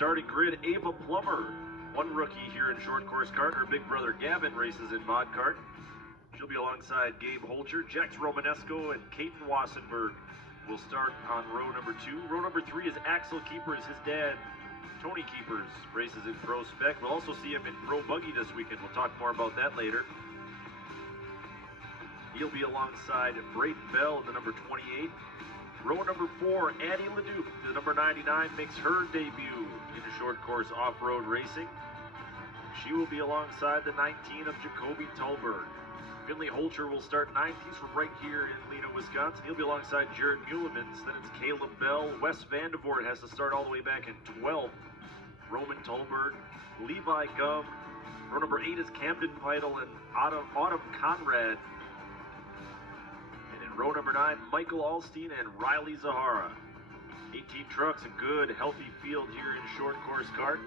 starting grid, Ava Plummer, one rookie here in short course kart. Her big brother Gavin races in mod kart. She'll be alongside Gabe Holcher. Jax Romenesko and Caden Wassenberg will start on row number 2. Row number 3 is Axel Keepers. His dad, Tony Keepers, races in Pro Spec. We'll also see him in Pro Buggy this weekend. We'll talk more about that later. He'll be alongside Brayden Bell in the number 28. Row number 4, Addie Leduc, the number 99, makes her debut in short course off-road racing. She will be alongside the 19 of Jacoby Tolberg. Finley Holcher will start 9th. He's from right here in Lena, Wisconsin. He'll be alongside Jared Mulemans. Then it's Caleb Bell. Wes Vandevoort has to start all the way back in 12th. Roman Tolberg, Levi Gumm. Row number 8 is Camden Peitel and Autumn Conrad. And in row number 9, Michael Alstein and Riley Zahara. 18 trucks, a good, healthy field here in short course kart.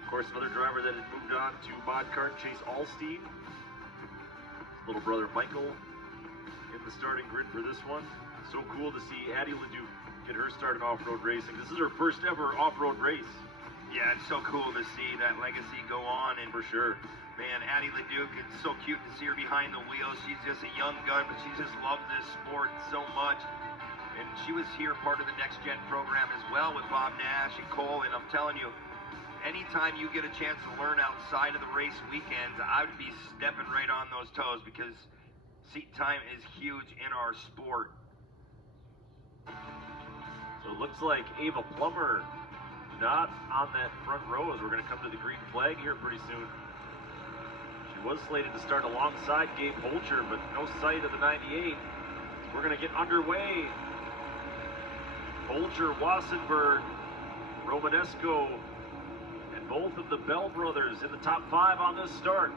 Of course, another driver that has moved on to mod kart, Chase Alstein. His little brother Michael in the starting grid for this one. So cool to see Addie Leduc get her start in off-road racing. This is her first ever off-road race. Yeah, it's so cool to see that legacy go on, and for sure. Man, Addie Leduc, it's so cute to see her behind the wheel. She's just a young gun, but she just loves this sport so much. And she was here part of the Next Gen program as well with Bob Nash and Cole, and I'm telling you, anytime you get a chance to learn outside of the race weekends, I would be stepping right on those toes because seat time is huge in our sport. So it looks like Ava Plummer not on that front row as we're going to come to the green flag here pretty soon. She was slated to start alongside Gabe Holcher, but no sight of the 98. We're going to get underway. Holcher, Wassenberg, Romanesco, and both of the Bell brothers in the top 5 on this start.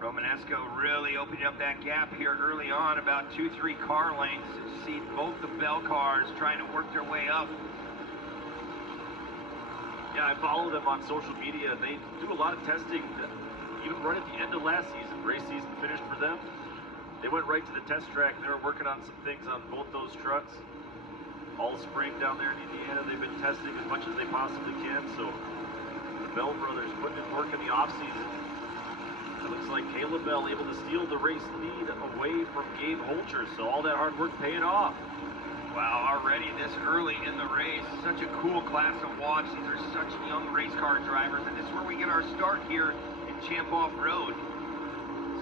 Romanesco really opening up that gap here early on, about 2-3 car lengths. You see both the Bell cars trying to work their way up. Yeah, I follow them on social media. They do a lot of testing, even right at the end of last season. Race season finished for them. They went right to the test track. They were working on some things on both those trucks. All spring down there in Indiana, they've been testing as much as they possibly can. So the Bell brothers putting in work in the off-season. It looks like Caleb Bell able to steal the race lead away from Gabe Holcher. So all that hard work paying off. Wow, already this early in the race, such a cool class to watch. These are such young race car drivers, and this is where we get our start here in Champ Off-Road.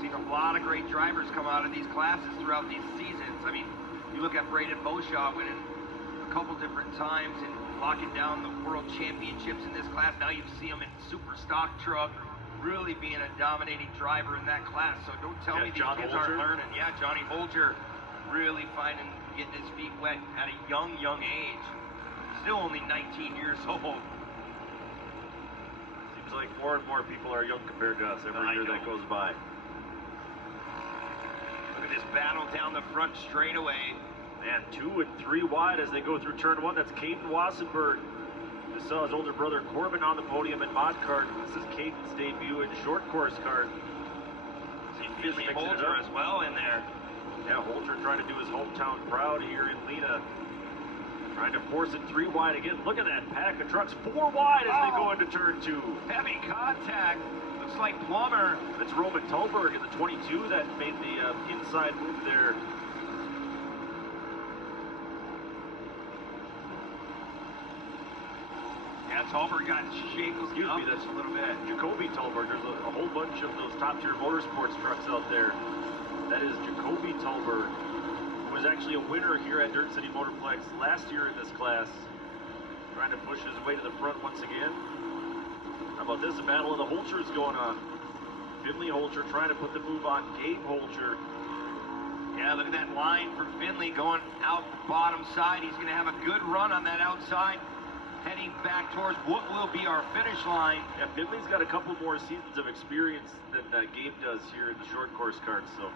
Seen a lot of great drivers come out of these classes throughout these seasons. I mean, you look at Braden Beauchamp winning a couple different times and locking down the world championships in this class. Now you see him in super stock truck, really being a dominating driver in that class. So don't tell me these kids aren't learning. Yeah, Johnny Holger really getting his feet wet at a young age. Still only 19 years old. Seems like more and more people are young compared to us every year that goes by. Look at this battle down the front straightaway. Man, 2 and 3 wide as they go through turn 1. That's Caden Wassenberg. Just saw his older brother Corbin on the podium in mod kart. This is Caden's debut in short course kart. See Finley Holger as well in there. Yeah, Holger trying to do his hometown proud here in Lena. Trying to force it 3 wide again. Look at that pack of trucks 4 wide as they go into turn 2. Heavy contact. Looks like Plummer. That's Roman Tolberg in the 22 that made the inside move there. Yeah, Tolberg got shaken up that's a little bit. Jacoby Tolberg. There's a whole bunch of those top-tier motorsports trucks out there. That is Jacoby Tolberg, who was actually a winner here at Dirt City Motorplex last year in this class. Trying to push his way to the front once again. How about this? A battle of the Holchers going on. Finley Holcher trying to put the move on Gabe Holcher. Yeah, look at that line for Finley going out the bottom side. He's going to have a good run on that outside, heading back towards what will be our finish line. Yeah, Finley's got a couple more seasons of experience than Gabe does here in the short course karts, so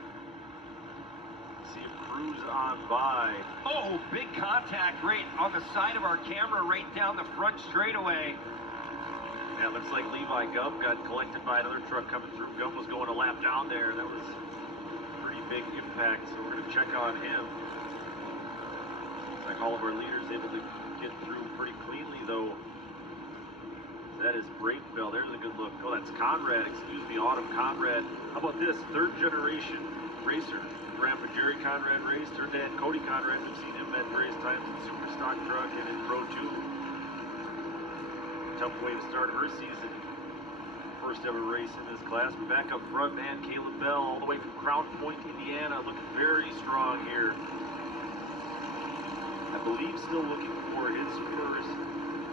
see him cruise on by. Oh, big contact right on the side of our camera, right down the front straightaway. Yeah, it looks like Levi Gumm got collected by another truck coming through. Gumm was going a lap down there. That was a pretty big impact, so we're going to check on him. all of our leaders able to get through pretty cleanly, though. That is Brayton Bell. There's a good look. Oh, that's Conrad. Excuse me, Autumn Conrad. How about this? Third generation racer. Grandpa Jerry Conrad raced. Her dad Cody Conrad. We've seen him at various times in Super Stock Truck and in Pro 2. Tough way to start her season. First ever race in this class. But back up front, man, Caleb Bell, all the way from Crown Point, Indiana, looking very strong here. I believe still looking for his first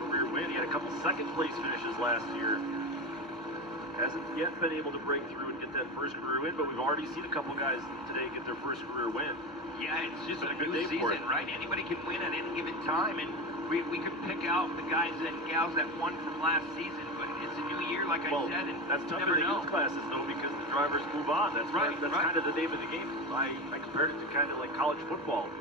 career win. He had a couple second place finishes last year. Hasn't yet been able to break through and get that first career win, but we've already seen a couple guys today get their first career win. Yeah, it's just been a new season, right? Anybody can win at any given time, and we could pick out the guys and gals that won from last season, but it's a new year, like I said, and that's tough never in the know. youth classes, though, because the drivers move on. That's right. kind of the name of the game. I compared it to kind of like college football.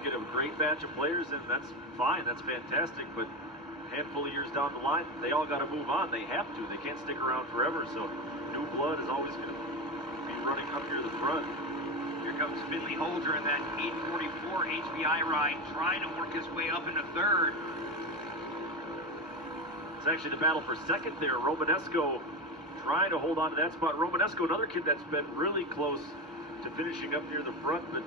You get a great batch of players, and that's fine. That's fantastic, but a handful of years down the line, they all got to move on. They have to. They can't stick around forever, so new blood is always going to be running up here to the front. Here comes Finley Holder in that 844 HBI ride, trying to work his way up into third. It's actually the battle for second there. Romenesko trying to hold on to that spot. Romenesko, another kid that's been really close to finishing up near the front, but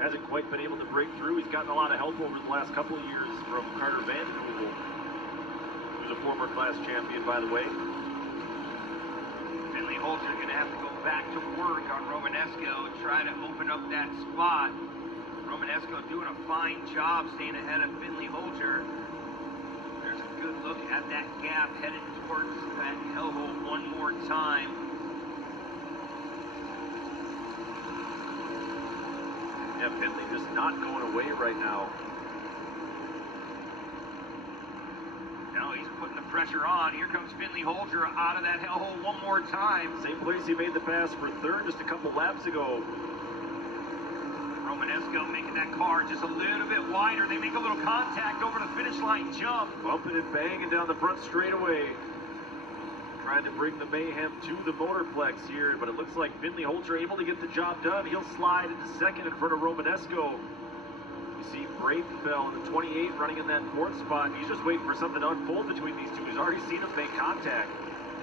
hasn't quite been able to break through. He's gotten a lot of help over the last couple of years from Carter Van Hoovel, who's a former class champion, by the way. Finley Holder going to have to go back to work on Romenesko, try to open up that spot. Romenesko doing a fine job staying ahead of Finley Holder. There's a good look at that gap headed towards that hellhole one more time. Yeah, Finley just not going away right now. Now he's putting the pressure on. Here comes Finley Holder out of that hellhole one more time. Same place he made the pass for third just a couple laps ago. Romenesko making that car just a little bit wider. They make a little contact over the finish line jump. Bumping and banging down the front straightaway. Trying to bring the mayhem to the Motorplex here, but it looks like Finley Holder able to get the job done. He'll slide into second in front of Romenesko. You see Brayton Bell in the 28 running in that fourth spot. He's just waiting for something to unfold between these two. He's already seen them make contact.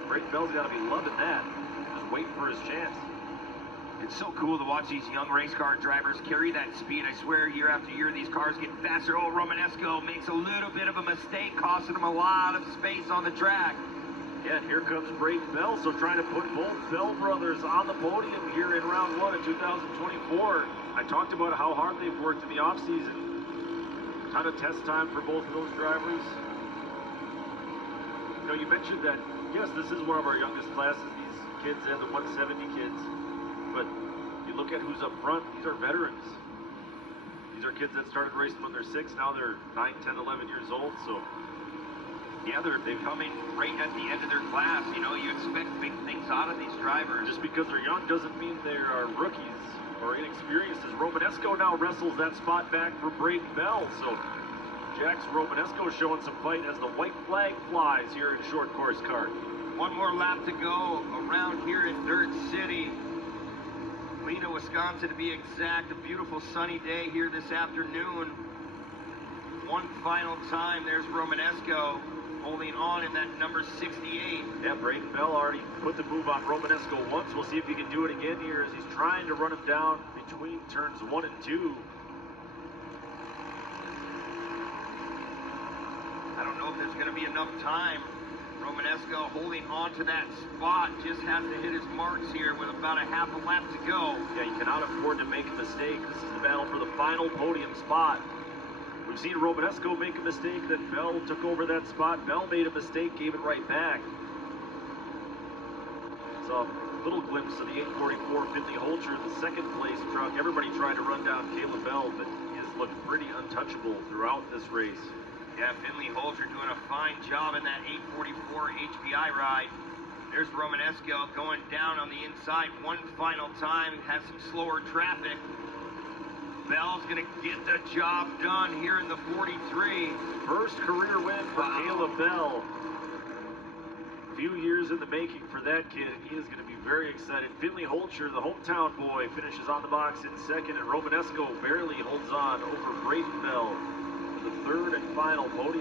Brayton Bell's got to be loving that. Just waiting for his chance. It's so cool to watch these young race car drivers carry that speed. I swear, year after year, these cars get faster. Oh, Romenesko makes a little bit of a mistake, costing him a lot of space on the track. Yeah, here comes Brayton Bell, so trying to put both Bell brothers on the podium here in round one of 2024. I talked about how hard they've worked in the offseason. Ton of test time for both of those drivers. You know, you mentioned that, yes, this is one of our youngest classes, these kids and the 170 kids. But you look at who's up front, these are veterans. These are kids that started racing when they're 6, now they're 9, 10, 11 years old, so yeah, they're coming right at the end of their class. You know, you expect big things out of these drivers. Just because they're young doesn't mean they are rookies or inexperienced. As Romenesko now wrestles that spot back for Brayton Bell. So Jax Romenesko showing some fight as the white flag flies here in short course kart. One more lap to go around here in Dirt City. Lena, Wisconsin to be exact. A beautiful sunny day here this afternoon. One final time, there's Romenesko holding on in that number 68. Yeah, Brayton Bell already put the move on Romenesko once. We'll see if he can do it again here as he's trying to run him down between turns 1 and 2. I don't know if there's going to be enough time. Romenesko holding on to that spot, just has to hit his marks here with about a half a lap to go. Yeah, you cannot afford to make a mistake. This is the battle for the final podium spot. We've seen Romenesko make a mistake, then Bell took over that spot. Bell made a mistake, gave it right back. Saw a little glimpse of the 844 Finley Holder in the second place truck. Everybody trying to run down Caleb Bell, but he has looked pretty untouchable throughout this race. Yeah, Finley Holder doing a fine job in that 844 HBI ride. There's Romenesko going down on the inside one final time, has some slower traffic. Bell's going to get the job done here in the 43. First career win for Caleb Bell. few years in the making for that kid, and he is going to be very excited. Finley Holcher, the hometown boy, finishes on the box in second, and Romenesko barely holds on over Brayton Bell for the third and final podium.